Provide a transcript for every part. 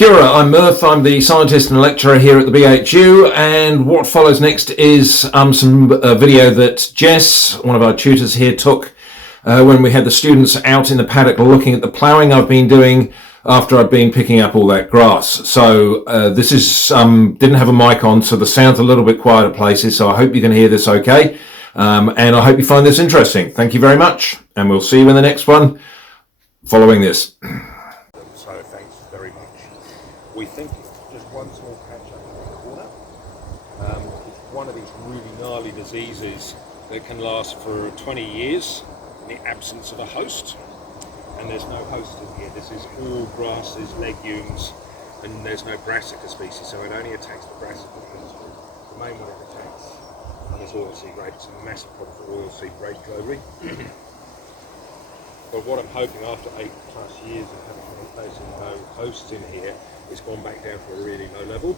Kia ora, I'm Murph. I'm the scientist and lecturer here at the BHU, and what follows next is some video that Jess, one of our tutors here, took when we had the students out in the paddock looking at the ploughing I've been doing after I've been picking up all that grass. So this is didn't have a mic on, so the sound's a little bit quiet at places, so I hope you can hear this okay, and I hope you find this interesting. Thank you very much, and we'll see you in the next one following this. So thanks very much. We think it's just one small patch up in the corner. It's one of these really gnarly diseases that can last for 20 years in the absence of a host. And there's no host in here. This is all grasses, legumes, and there's no brassica species, so it only attacks the brassica principle. The main one it attacks is oilseed rape. It's a massive problem for oilseed rape globally. But what I'm hoping after 8+ years of having facing no hosts in here, it's gone back down to a really low level.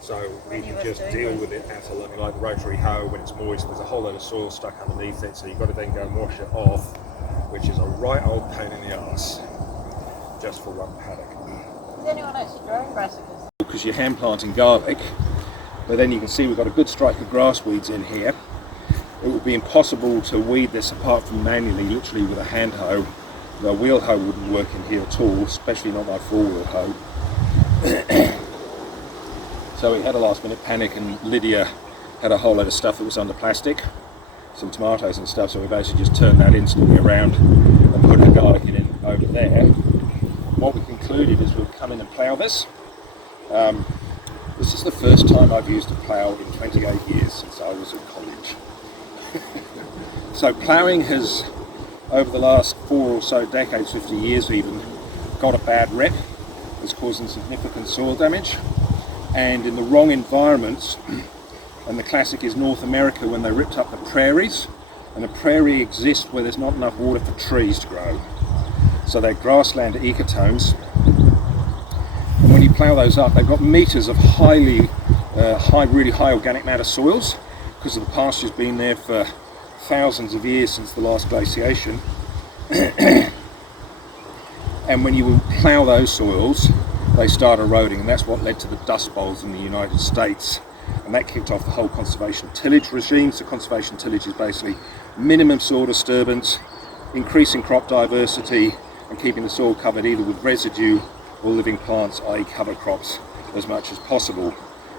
So we can just deal with it at a level like the rotary hoe when it's moist. There's a whole load of soil stuck underneath it, so you've got to then go and wash it off, which is a right old pain in the arse, just for one paddock. Is anyone actually growing brassicas? Because you're hand planting garlic, but then you can see we've got a good strike of grass weeds in here. It would be impossible to weed this apart from manually, literally with a hand hoe. The wheel hoe wouldn't work in here at all, especially not my 4-wheel hoe. So we had a last minute panic, and Lydia had a whole load of stuff that was under plastic, some tomatoes and stuff, so we basically just turned that instantly around and put our garlic in over there. What we concluded is we'll come in and plough this. This is the first time I've used a plough in 28 years since I was at college. So ploughing has, over the last 4 or so decades, 50 years even, got a bad rep. It's causing significant soil damage, and in the wrong environments. And the classic is North America, when they ripped up the prairies, and a prairie exists where there's not enough water for trees to grow. So they're grassland ecotones. And when you plough those up, they've got meters of really high organic matter soils, because of the pasture's been there for thousands of years since the last glaciation. And when you plough those soils, they start eroding, and that's what led to the Dust Bowls in the United States. And that kicked off the whole conservation tillage regime. So conservation tillage is basically minimum soil disturbance, increasing crop diversity, and keeping the soil covered either with residue or living plants, i.e. cover crops, as much as possible.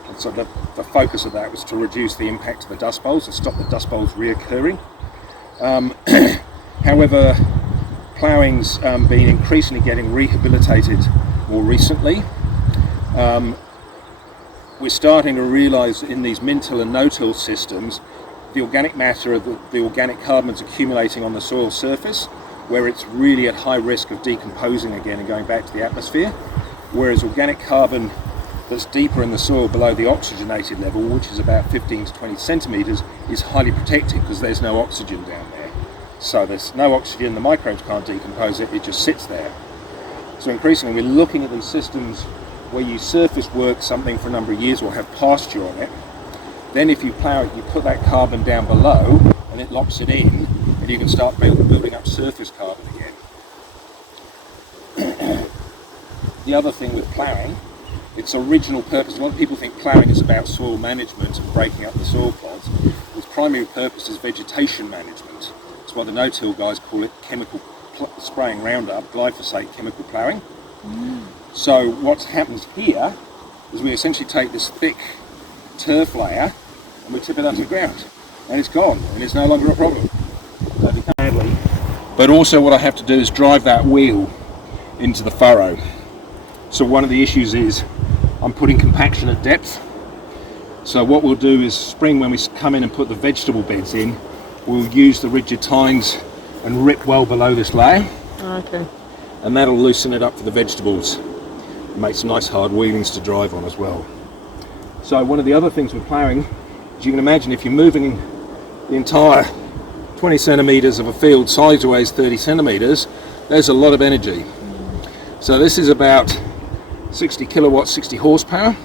And so the focus of that was to reduce the impact of the Dust Bowls and stop the Dust Bowls reoccurring. However, ploughing's been increasingly getting rehabilitated more recently. We're starting to realise in these min-till and no-till systems, the organic matter of the organic carbon's accumulating on the soil surface, where it's really at high risk of decomposing again and going back to the atmosphere, whereas organic carbon that's deeper in the soil below the oxygenated level, which is about 15 to 20 centimetres, is highly protected because there's no oxygen down there. So there's no oxygen, the microbes can't decompose it, it just sits there. So increasingly we're looking at these systems where you surface work something for a number of years or have pasture on it. Then if you plough it, you put that carbon down below and it locks it in, and you can start building up surface carbon again. The other thing with ploughing, its original purpose, a lot of people think ploughing is about soil management and breaking up the soil plots. Its primary purpose is vegetation management. That's why the no-till guys call it chemical spraying Roundup, glyphosate chemical ploughing. So what happens here is we essentially take this thick turf layer and we tip it under the ground, and it's gone, and it's no longer a problem. But also what I have to do is drive that wheel into the furrow. So one of the issues is I'm putting compaction at depth. So what we'll do is spring, when we come in and put the vegetable beds in, we'll use the rigid tines and rip well below this layer. Okay. And that'll loosen it up for the vegetables. Make some nice hard wheelings to drive on as well. So one of the other things with ploughing, as you can imagine, if you're moving the entire 20 centimetres of a field sideways 30 centimetres, there's a lot of energy. So this is about 60 kilowatts, 60 horsepower.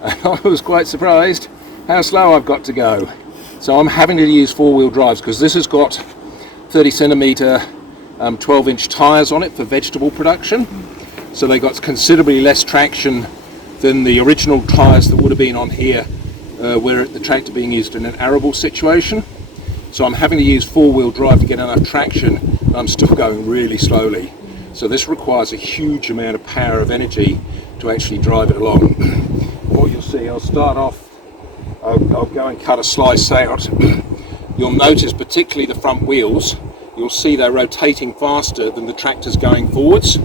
And I was quite surprised how slow I've got to go. So I'm having to use 4-wheel drives because this has got 30 centimetre 12-inch tyres on it for vegetable production. So they got considerably less traction than the original tyres that would have been on here, where the tractor being used in an arable situation. So I'm having to use four-wheel drive to get enough traction, and I'm still going really slowly. So this requires a huge amount of power of energy to actually drive it along. What you'll see, I'll start off, I'll go and cut a slice out. You'll notice particularly the front wheels, you'll see they're rotating faster than the tractor's going forwards.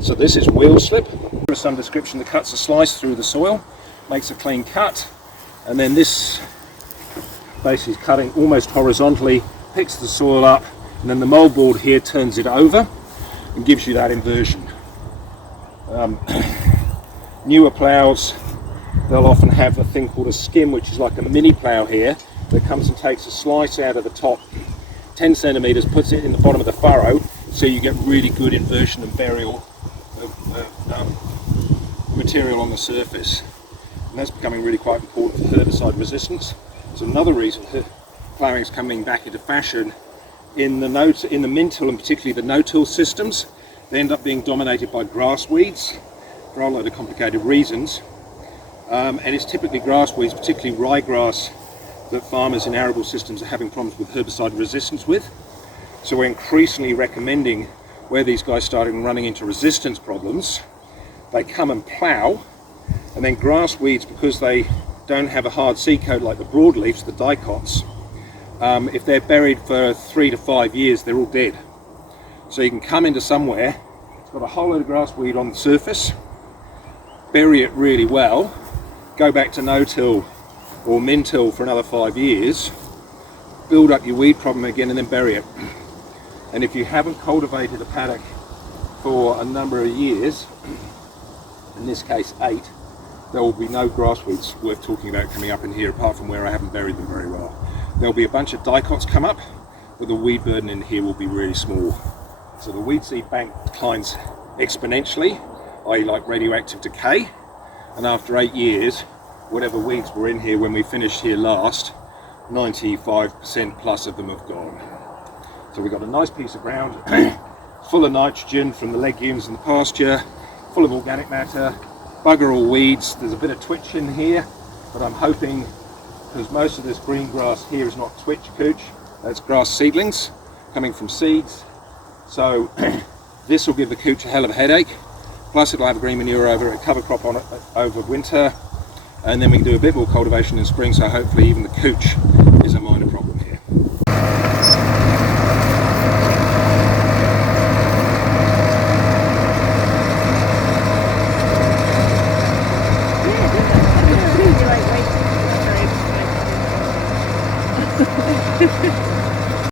So this is wheel slip. There's some description that cuts a slice through the soil, makes a clean cut, and then this basically is cutting almost horizontally, picks the soil up, and then the moldboard here turns it over and gives you that inversion. Newer ploughs, they'll often have a thing called a skim, which is like a mini plough here, that comes and takes a slice out of the top 10 centimetres, puts it in the bottom of the furrow, so you get really good inversion and burial of material on the surface. And that's becoming really quite important for herbicide resistance. So another reason ploughing is coming back into fashion in the mintill, and particularly the no-till systems. They end up being dominated by grass weeds for a whole load of complicated reasons. And it's typically grass weeds, particularly ryegrass, that farmers in arable systems are having problems with herbicide resistance with. So we're increasingly recommending, where these guys started running into resistance problems, they come and plough, and then grass weeds, because they don't have a hard seed coat like the broadleafs, the dicots, if they're buried for 3 to 5 years, they're all dead. So you can come into somewhere, it's got a whole load of grass weed on the surface, bury it really well, go back to no-till or min-till for another 5 years, build up your weed problem again, and then bury it. And if you haven't cultivated a paddock for a number of years, in this case 8, there will be no grass weeds worth talking about coming up in here, apart from where I haven't buried them very well. There'll be a bunch of dicots come up, but the weed burden in here will be really small. So the weed seed bank declines exponentially, i.e. like radioactive decay, and after 8 years, whatever weeds were in here when we finished here last, 95% plus of them have gone. So we've got a nice piece of ground full of nitrogen from the legumes and the pasture, full of organic matter, bugger all weeds. There's a bit of twitch in here, but I'm hoping, because most of this green grass here is not twitch cooch, that's grass seedlings coming from seeds. So this will give the cooch a hell of a headache, plus it'll have a green manure over it, cover crop on it over winter, and then we can do a bit more cultivation in spring, so hopefully even the cooch is a minor problem here. Like, wait.